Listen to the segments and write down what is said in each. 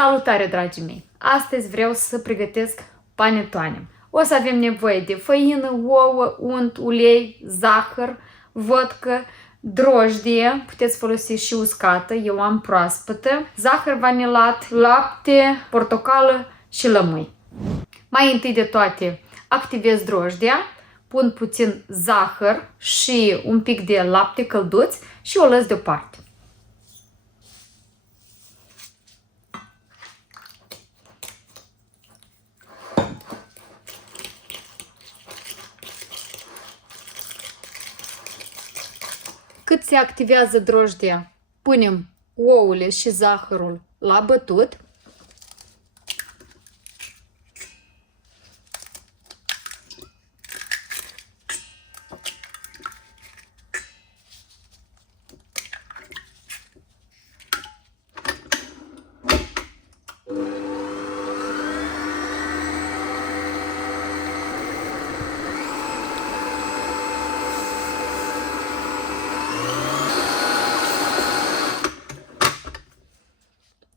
Salutare, dragii mei! Astăzi vreau să pregătesc panetoane. O să avem nevoie de făină, ouă, unt, ulei, zahăr, vodcă, drojdie, puteți folosi și uscată, eu am proaspătă, zahăr vanilat, lapte, portocală și lămâi. Mai întâi de toate activez drojdia, pun puțin zahăr și un pic de lapte călduț și o lăs deoparte. Cât se activează drojdia, punem ouăle și zahărul la bătut.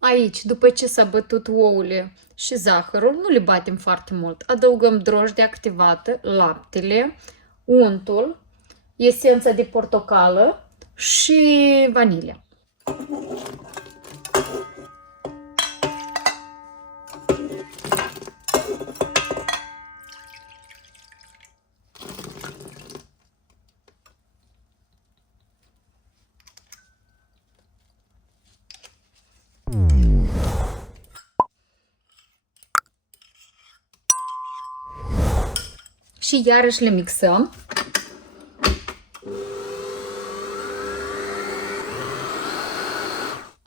Aici, după ce s-a bătut ouăle și zahărul, nu le batem foarte mult. Adăugăm drojdia activată, laptele, untul, esența de portocală și vanilia. Și iarăși le mixăm.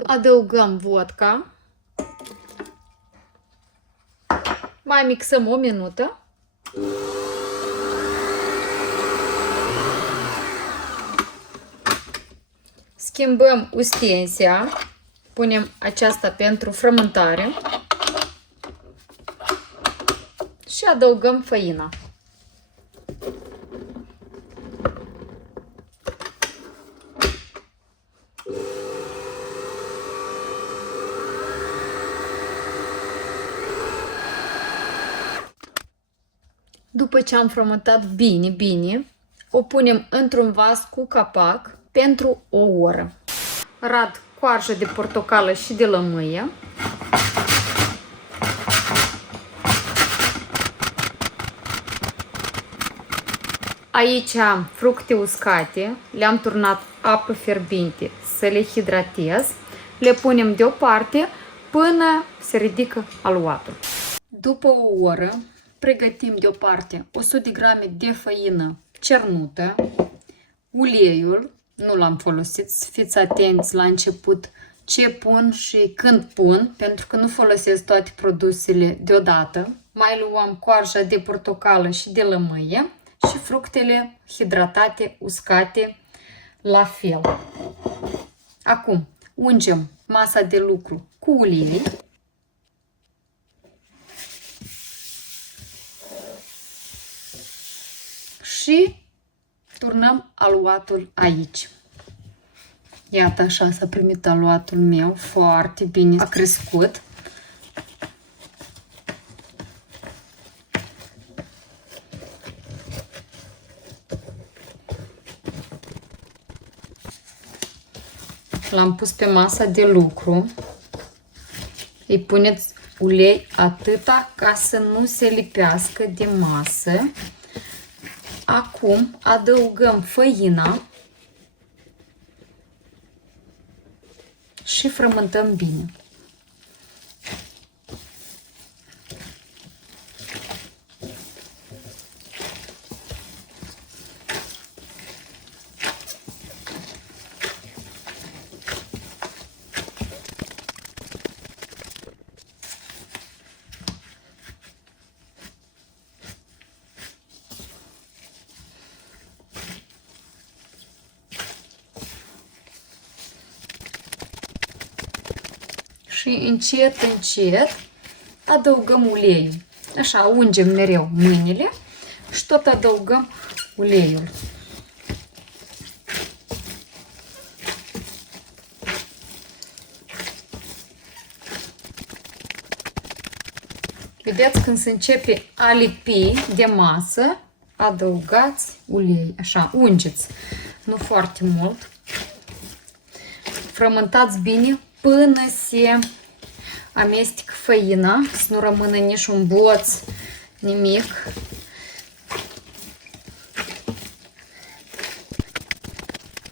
Adăugăm vodka. Mai mixăm o minută. Schimbăm ustensia. Punem aceasta pentru frământare. Și adăugăm făina. După ce am frământat bine, o punem într-un vas cu capac pentru o oră. Rad coarjă de portocală și de lămâie. Aici am fructe uscate, le-am turnat apă fierbinte să le hidratez. Le punem deoparte până se ridică aluatul. După o oră, pregătim deoparte 100 de grame de făină cernută, uleiul, nu l-am folosit, fiți atenți la început ce pun și când pun, pentru că nu folosesc toate produsele deodată. Mai luăm coarja de portocală și de lămâie și fructele hidratate, uscate, la fel. Acum, ungem masa de lucru cu ulei. Și turnăm aluatul aici. Iată așa s-a primit aluatul meu, foarte bine a crescut. L-am pus pe masa de lucru. Îi puneți ulei atâta ca să nu se lipească de masă. Acum adăugăm făina și frământăm bine. Și încet, încet adăugăm uleiul. Așa, ungem mereu mâinile și tot adăugăm uleiul. Vedeți, când se începe a lipi de masă, adăugați ulei, așa, ungeți, nu foarte mult. Frământați bine până se amestecă făina, să nu rămână nici un boț, nimic.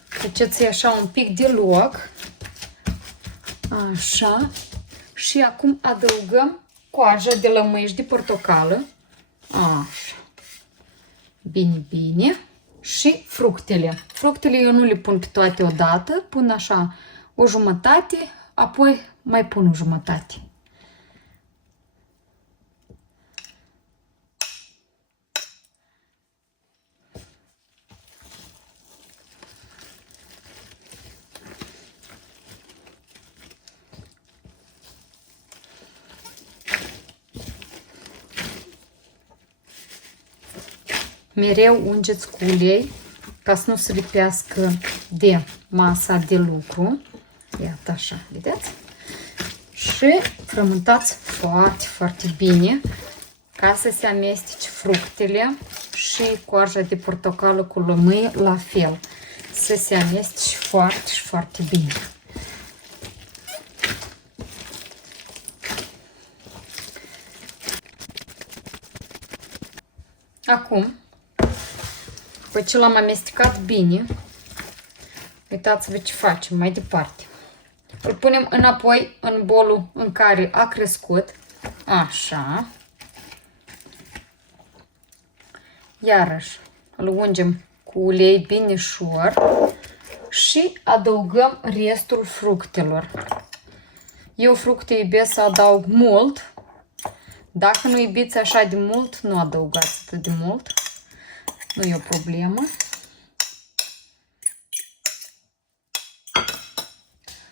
Faceți așa un pic de loc. Așa. Și acum adăugăm coaja de lămâieș de portocală. Așa. Bine, bine. Și fructele. Fructele eu nu le pun pe toate odată, pun așa o jumătate, apoi mai pun o jumătate. Mereu ungeți cu ulei ca să nu se lipească de masa de lucru. Iată așa, vedeți? Și frământați foarte, foarte bine ca să se amestece fructele și coaja de portocală cu lămâie la fel. Să se amestece foarte și foarte bine. Acum, după ce l-am amestecat bine, uitați-vă ce facem mai departe. Îl punem înapoi în bolul în care a crescut. Așa. Iarăși îl ungem cu ulei binișor și adăugăm restul fructelor. Eu fructe iubesc să adaug mult. Dacă nu iubiți așa de mult, nu adăugați atât de mult. Nu e o problemă.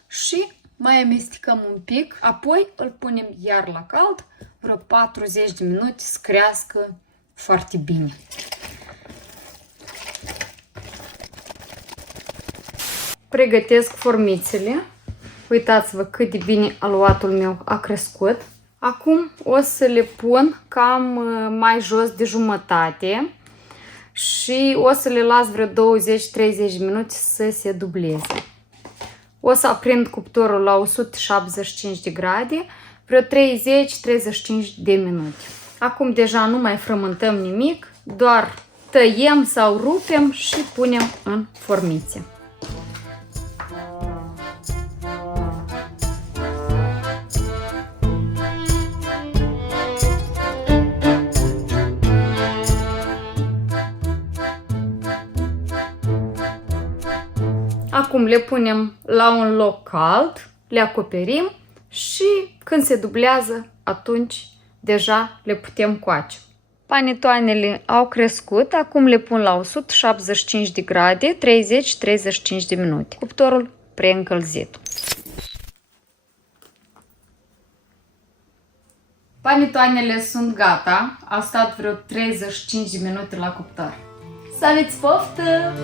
Și mai amestecăm un pic, apoi îl punem iar la cald, vreo 40 de minute să crească foarte bine. Pregătesc formițele. Uitați-vă cât de bine aluatul meu a crescut. Acum o să le pun cam mai jos de jumătate și o să le las vreo 20-30 de minute să se dubleze. O să aprind cuptorul la 175 de grade, vreo 30-35 de minute. Acum deja nu mai frământăm nimic, doar tăiem sau rupem și punem în formițe. Acum le punem la un loc cald, le acoperim și când se dublează, atunci deja le putem coace. Panetoanele au crescut, acum le pun la 175 de grade, 30-35 de minute. Cuptorul preîncălzit. Panetoanele sunt gata, au stat vreo 35 de minute la cuptor. Să aveți poftă!